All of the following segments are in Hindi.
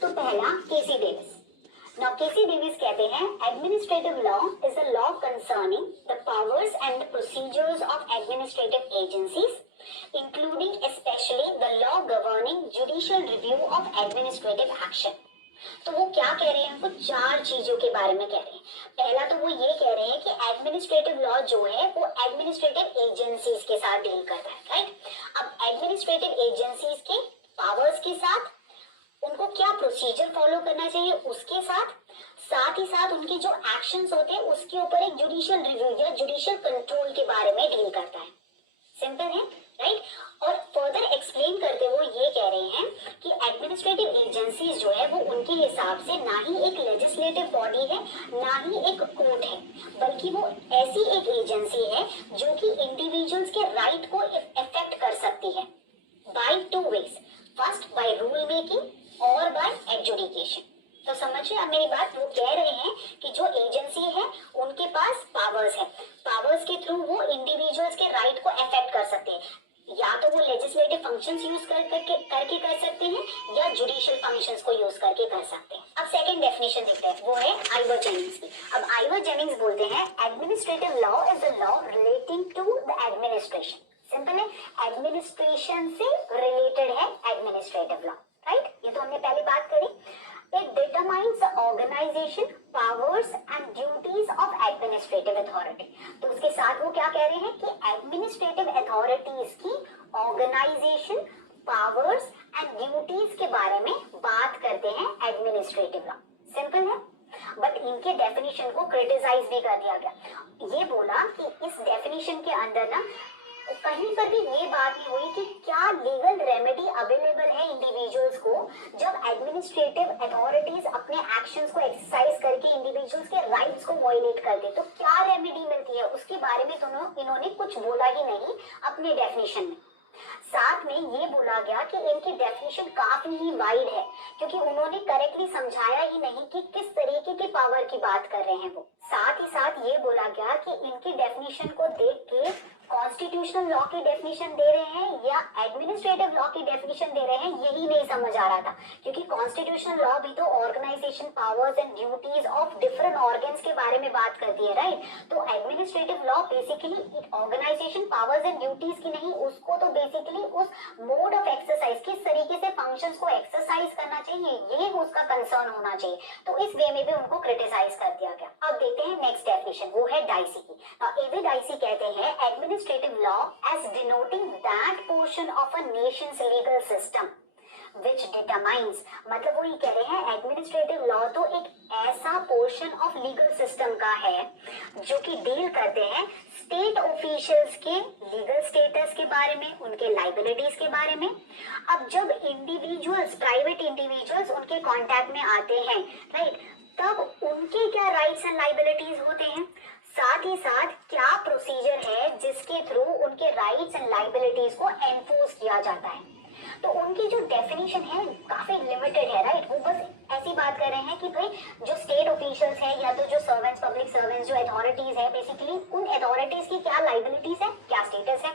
तो पहला केसी डेविस। नाउ केसी डेविस कहते हैं administrative law is a law concerning the powers and procedures of administrative agencies including specially the law governing judicial review of administrative action. तो वो क्या कह रहे हैं, वो चार चीजों के बारे में कह रहे हैं। पहला तो वो ये कह रहे हैं कि एडमिनिस्ट्रेटिव लॉ जो है वो एडमिनिस्ट्रेटिव एजेंसीज के साथ डील करता है, राइट। अब एडमिनिस्ट्रेटिव एजेंसीज के पावर्स के साथ, उनको क्या प्रोसीजर फॉलो करना चाहिए उसके साथ ही साथ उनके जो एक्शंस होते हैं उसके ऊपर एक जुडिशियल रिव्यू या जुडिशियल कंट्रोल के बारे में डील करता है। सिंपल है, राइट। और फर्दर एक्सप्लेन करते हुए ये कह रहे हैं कि एडमिनिस्ट्रेटिव एजेंसीज जो है वो उनके हिसाब से ना ही एक लेजिस्लेटिव बॉडी है ना ही एक कोर्ट है, बल्कि वो ऐसी एक एजेंसी है जो कि इंडिविजुअल्स के राइट को इफेक्ट कर सकती है by two ways. First by rule making और बाय एडजुडिकेशन। तो समझिए अब मेरी बात, वो कह रहे हैं कि जो एजेंसी है उनके पास पावर्स है, पावर्स के थ्रू वो इंडिविजुअल्स के राइट को अफेक्ट कर सकते हैं, या तो वो लेजिस्लेटिव फंक्शंस यूज करके कर सकते हैं या जुडिशियल फंक्शंस को यूज करके कर सकते हैं। अब सेकंड डेफिनेशन देखते हैं, वो है आइवर जेनिंग्स की। अब आइवर जेनिंग्स बोलते हैं administrative law is a law relating to the administration. Simple है, एडमिनिस्ट्रेशन से रिलेटेड है एडमिनिस्ट्रेटिव लॉ, राइट। ये तो हमने पहले बात करी। It determines the organization, powers and duties of administrative authority। तो उसके साथ वो क्या कह रहे हैं कि administrative authorities की organization, powers and duties के बारे में बात करते हैं administrative law। सिंपल है, बट इनके डेफिनेशन को क्रिटिसाइज भी कर दिया गया। ये बोला कि इस डेफिनेशन के अंदर ना कहीं पर भी ये बात नहीं हुई कि क्या लीगल रेमेडी अवेलेबल है इंडिविजुअल्स को जब एडमिनिस्ट्रेटिव अथॉरिटीज अपने एक्शंस को एक्सरसाइज करके इंडिविजुअल्स के राइट्स को वायलेट कर दे, तो क्या रेमेडी मिलती है उसके बारे में तो इन्होंने कुछ बोला ही नहीं अपने डेफिनेशन में। साथ में ये बोला गया कि इनकी डेफिनेशन काफी ही वाइड है, क्योंकि उन्होंने करेक्टली समझाया ही नहीं कि किस तरीके की पावर की बात कर रहे हैं वो। साथ ही साथ ये बोला गया कि इनकी डेफिनेशन को देख के कॉन्स्टिट्यूशनल लॉ की डेफिनेशन दे रहे हैं या एडमिनिस्ट्रेटिव लॉ की डेफिनेशन दे रहे हैं, यही नहीं समझ आ रहा था। क्योंकि कॉन्स्टिट्यूशनल लॉ भी तो organisation, powers and duties of different organs के बारे में बात करती है, राइट। तो administrative law basically organisation, powers and duties की नहीं, उसको तो बेसिकली उस मोड ऑफ एक्सरसाइज, किस तरीके से फंक्शंस को एक्सरसाइज करना चाहिए, ये उसका कंसर्न होना चाहिए। तो इस वे में भी उनको क्रिटिसाइज कर दिया गया। अब देखते हैं नेक्स्ट डेफिनेशन, वो है डाइसी की। एवी डाइसी कहते हैं administrative law as denoting that portion of a nation's legal system which determines, मतलब वो ये कह रहे हैं एडमिनिस्ट्रेटिव लॉ तो एक ऐसा पोर्शन ऑफ लीगल सिस्टम का है जो कि डील करते हैं स्टेट ऑफिशियल्स के लीगल स्टेटस के बारे में, उनके लाइबिलिटीज के बारे में। अब जब इंडिविजुअल्स, प्राइवेट इंडिविजुअल्स उनके कांटेक्ट में आते हैं, राइट, तब उनके क्या राइट्स एंड लाइबिलिटीज होते हैं, साथ ही साथ क्या प्रोसीजर है जिसके थ्रू उनके राइट्स एंड लाइबिलिटीज को एनफोर्स किया जाता है। तो उनकी जो डेफिनेशन है काफी लिमिटेड है, राइट। वो बस ऐसी बात कर रहे हैं कि भाई जो स्टेट ऑफिशियल्स है या तो जो सर्वेंट्स, पब्लिक सर्वेंट्स, जो अथॉरिटीज है, बेसिकली उन अथॉरिटीज की क्या लाइबिलिटीज है, क्या स्टेटस है।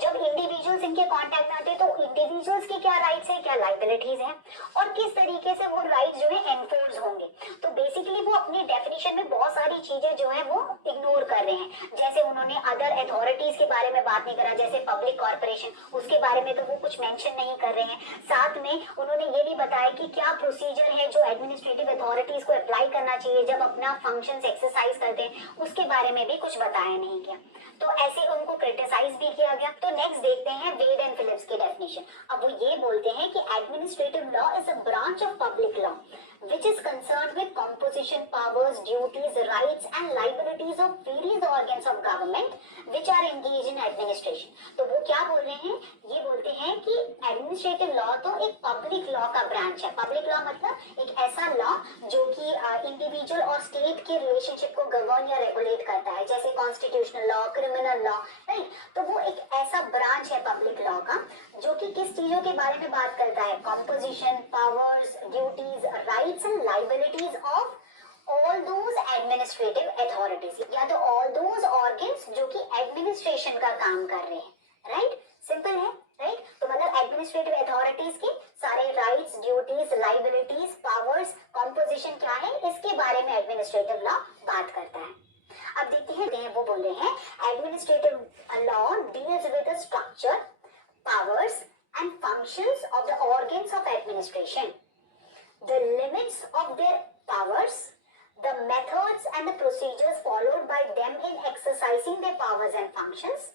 जब इंडिविजुअल्स इनके कांटेक्ट में आते तो इंडिविजुअल्स की क्या राइट्स है, क्या लाइबिलिटीज है, और किस तरीके से वो राइट्स जो है एनफोर्स होंगे। तो बेसिकली वो अपनी डेफिनेशन में बहुत सारी चीजें जो है वो इग्नोर कर रहे हैं। जैसे उन्होंने अदर अथॉरिटीज के बारे में बात नहीं करा, जैसे पब्लिक कॉर्पोरेशन, उसके बारे में तो वो कुछ मेंशन नहीं कर रहे हैं। साथ में उन्होंने ये भी बताया कि क्या प्रोसीजर है जो एडमिनिस्ट्रेटिव अथॉरिटीज को अप्लाई करना चाहिए जब अपना फंक्शंस एक्सरसाइज करते हैं, उसके बारे में भी कुछ बताया नहीं गया। तो ऐसे उनको क्रिटिसाइज भी किया गया। तो नेक्स्ट देखते हैं वेड एंड फिलिप्स की डेफिनेशन। अब वो ये बोलते हैं कि administrative law is a branch of public law which is concerned with composition, powers, duties, rights and liabilities of various organs of government which are engaged in administration। तो वो क्या बोल रहे हैं, ये बोलते हैं कि एडमिनिस्ट्रेटिव लॉ तो एक पब्लिक लॉ का ब्रांच है। पब्लिक लॉ मतलब एक ऐसा लॉ जो कि इंडिविजुअल और स्टेट के रिलेशनशिप को गवर्न या रेगुलेट करता है, जैसे constitutional law, criminal law, right. तो वो एक ऐसा ब्रांच है पब्लिक लॉ का जो कि किस चीजों के बारे में बात करता है, composition, powers, duties, rights and liabilities of all those administrative authorities, या तो all those organs जो कि एडमिनिस्ट्रेशन का काम कर रहे हैं, राइट। सिंपल है। राइट। तो मतलब एडमिनिस्ट्रेटिव अथॉरिटीज के सारे rights, duties, liabilities, powers, composition क्या है, इसके बारे में एडमिनिस्ट्रेटिव लॉ बात करता है। अब देखते हैं वो बोल रहे हैं administrative law deals with the structure, powers and functions of the organs of administration, the limits of their powers, the methods and the procedures followed by them in exercising their powers and functions,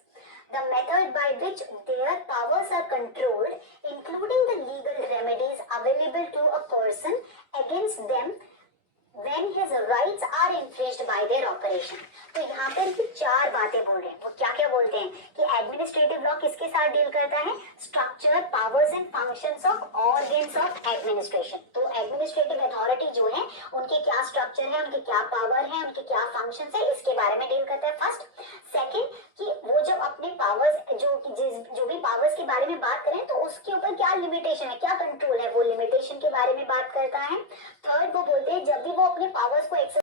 the method by which their powers are controlled, including the legal remedies available to a person against them when his rights are infringed by their operation। तो यहाँ पर भी चार बातें बोल रहे हैं। वो क्या क्या बोलते हैं कि एडमिनिस्ट्रेटिव लॉ किसके साथ डील करता है, structure, powers and functions of organs of administration. तो एडमिनिस्ट्रेटिव अथॉरिटी जो है उनके क्या स्ट्रक्चर है, उनके क्या पावर है, उनके क्या फंक्शंस है, इसके बारे में डील करता है फर्स्ट। सेकंड कि वो जब अपने पावर्स जो भी पावर्स के बारे में बात करें तो उसके ऊपर क्या लिमिटेशन है, क्या कंट्रोल है, वो लिमिटेशन के बारे में बात करता है। थर्ड वो बोलते हैं जब भी वो अपने पावर्स को